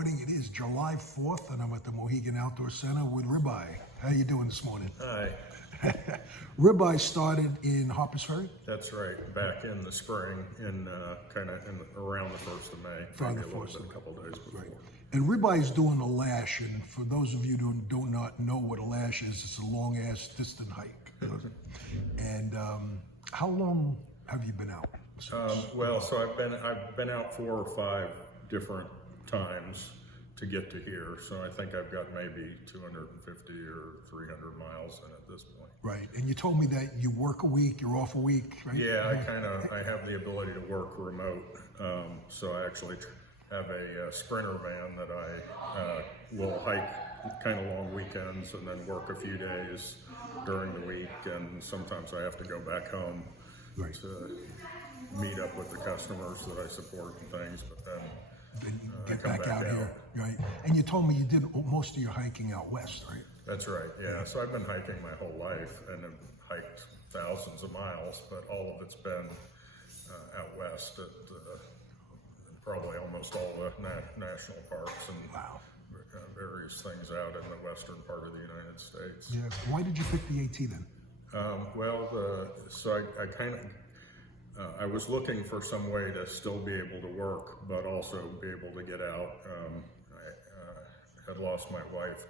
recording. It is July 4th, and I'm at the Mohegan Outdoor Center with Ribeye. How you doing this morning? Hi. Ribeye started in Harpers Ferry? That's right. Back in the spring, around the 1st of May. Around Maybe the a little 1st bit, of a couple days before. Right. And Ribeye is doing a lash, and for those of you who do not know what a lash is, it's a long-ass distant hike. And how long have you been out? Well, so I've been out 4 or 5 different times to get to here. So I think I've got maybe 250 or 300 miles in at this point. Right, and you told me that you work a week, you're off a week, right? Yeah, I have the ability to work remote. So I actually have a Sprinter van that I will hike kind of long weekends and then work a few days during the week. And sometimes I have to go back home to meet up with the customers that I support and things, but then get back out here, right? And you told me you did most of your hiking out west, right? That's right, yeah. So I've been hiking my whole life and have hiked thousands of miles, but all of it's been out west at probably almost all the national parks and various things out in the western part of the United States. Yeah. Why did you pick the AT then? So I was looking for some way to still be able to work, but also be able to get out. I had lost my wife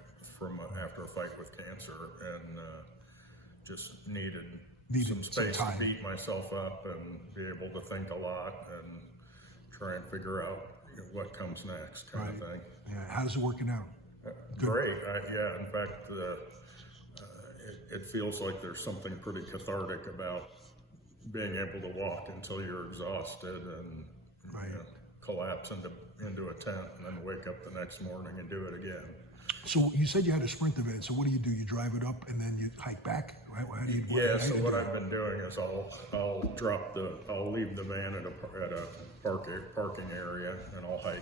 after a fight with cancer, and just needed some space to beat myself up and be able to think a lot and try and figure out what comes next, kind of thing. Yeah. How's it working out? Great. Yeah. In fact, it feels like there's something pretty cathartic about being able to walk until you're exhausted and collapse into a tent and then wake up the next morning and do it again. So you said you had a Sprinter van. So what do? You drive it up and then you hike back, right? How do you, so what I've been doing is I'll leave the van at a parking area and I'll hike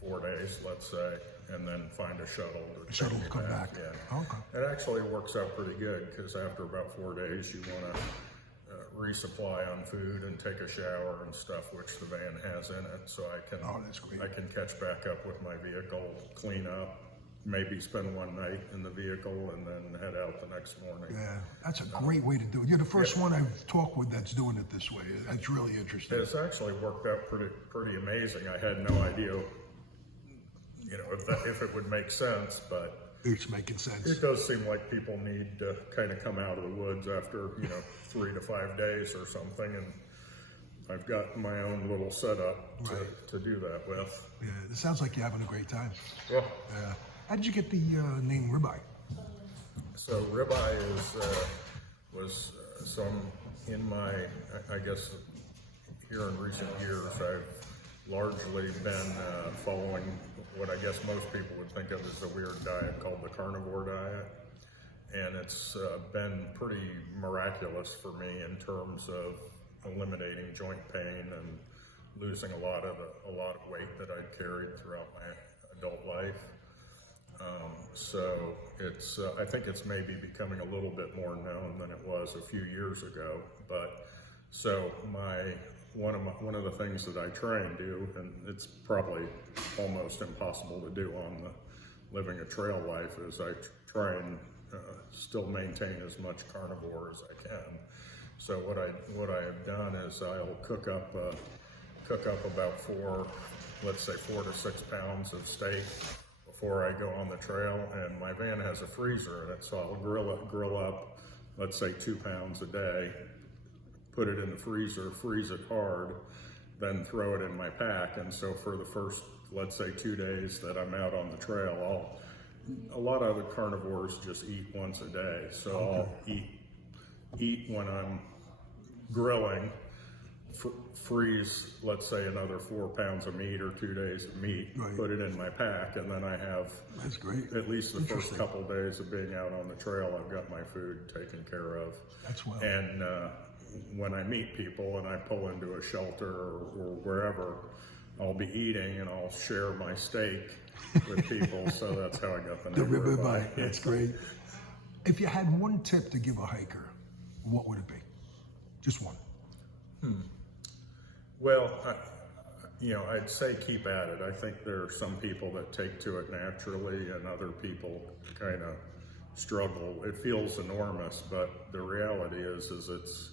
4 days, let's say, and then find a shuttle to come back. Yeah. Okay. It actually works out pretty good because after about 4 days you want to resupply on food and take a shower and stuff, which the van has in it, so I can catch back up with my vehicle, clean up, maybe spend one night in the vehicle and then head out the next morning. Yeah, that's a great way to do it. You're the first one I've talked with that's doing it this way. That's really interesting. It's actually worked out pretty amazing. I had no idea, if it would make sense, but it's making sense. It does seem like people need to kind of come out of the woods after 3 to 5 days or something, and I've got my own little setup to do that with. Yeah, it sounds like you're having a great time. Yeah. How did you get the name Ribeye? So Ribeye was some in my, I guess, here in recent years, I've largely been following what I guess most people would think of as a weird diet called the carnivore diet. And it's been pretty miraculous for me in terms of eliminating joint pain and losing a lot of weight that I'd carried throughout my adult life. So it's I think it's maybe becoming a little bit more known than it was a few years ago. But so one of the things that I try and do, and it's probably almost impossible to do on living a trail life, is I try and still maintain as much carnivore as I can. So what I have done is I'll cook up about 4 to 6 pounds of steak before I go on the trail, and my van has a freezer in it, so I'll grill up, let's say 2 pounds a day, put it in the freezer, freeze it hard, then throw it in my pack. And so for the first, let's say 2 days that I'm out on the trail, a lot of the carnivores just eat once a day. So I'll eat when I'm grilling, freeze, let's say another 4 pounds of meat or 2 days of meat, put it in my pack, and then I have, that's great. At least the first couple of days of being out on the trail, I've got my food taken care of. That's well. And when I meet people and I pull into a shelter or wherever, I'll be eating and I'll share my steak with people. So that's how I got the name Ribeye. That's great. If you had one tip to give a hiker, what would it be? Just one. Well, I'd say keep at it. I think there are some people that take to it naturally and other people kind of struggle. It feels enormous, but the reality is it's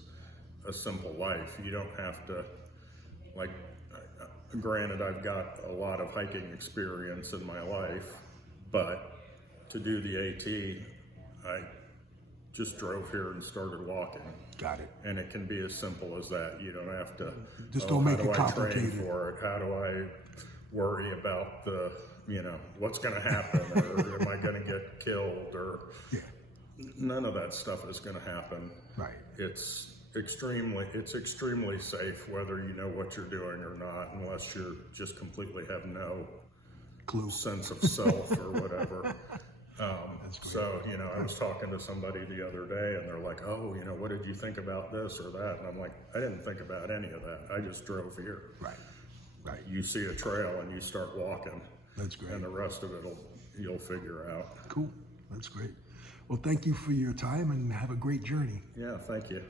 a simple life. You don't have to, like, granted, I've got a lot of hiking experience in my life, but to do the AT, I just drove here and started walking. Got it. And it can be as simple as that. You don't have to, Just don't make it how do I complicated. train for it? How do I worry about the, what's going to happen? Or am I going to get killed? Or Yeah. none of that stuff is going to happen. Right. It's extremely safe, whether you know what you're doing or not, unless you're just completely have no Clue. sense of self or whatever. That's great. So, I was talking to somebody the other day and they're like, oh, what did you think about this or that? And I'm like, I didn't think about any of that. I just drove here. Right. Right. You see a trail and you start walking. That's great. And the rest of it you'll figure out. Cool. That's great. Well, thank you for your time and have a great journey. Yeah, thank you.